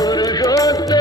Guru